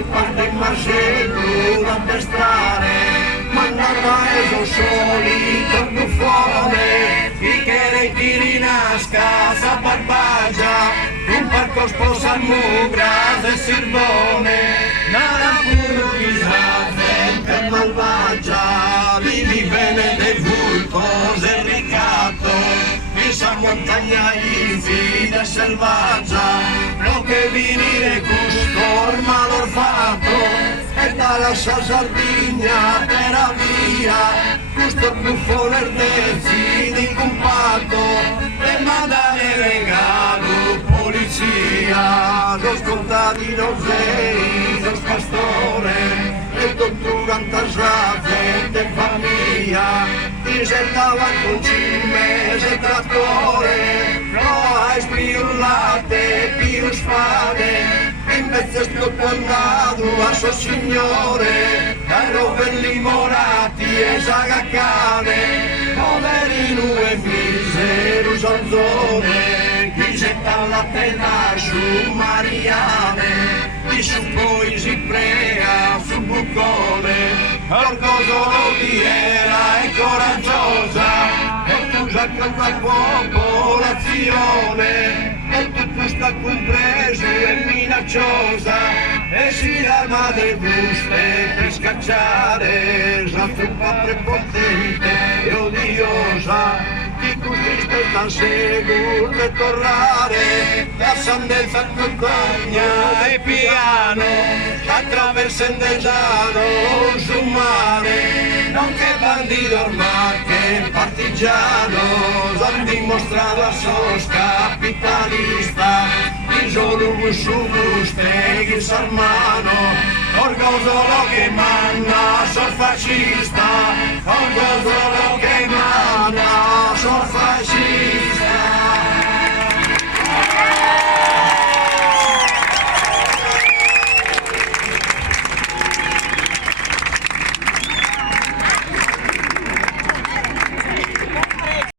che parte in Marcello da pestrare, mandava il solito buffone, chi che le tiri nasca sa barbagia, un parco sposa al mugra del Sirbone, nada puro gente malvagia, vivi bene dei vulcos e ricatto, in sa montagna infida e selvaggia, lo che venire custor malorfato, e dalla sa Sardegna per via, questo buffone ardezzi di compatto, e mandare regalo polizia, lo scontati non sei, lo pastore, e tutto cantasciate di famiglia, ti sentava con cimese trattore, no hai sbriullate, più spade, invece sto tornato a suo signore, ero per limorati e sagaccane, poverino e misero sanzone, chi getta la tela su Mariane, chi su poi si prea su buccone, orgoglio di era e coraggiosa, e tu già canta la popolazione, e tutto sta compreso e minacciosa, e si arma le buste per scacciare, la truppa prepotente e odiosa, chi costringe sta seguro e tornare, la sandezza compagna e piano, attraverso il Desano sul mare, nonché bandido ma che partigiano, han dimostrato a sos capitalista, il solo su buste che s'armano, orgoglio che manna sos fascista, orgoglio che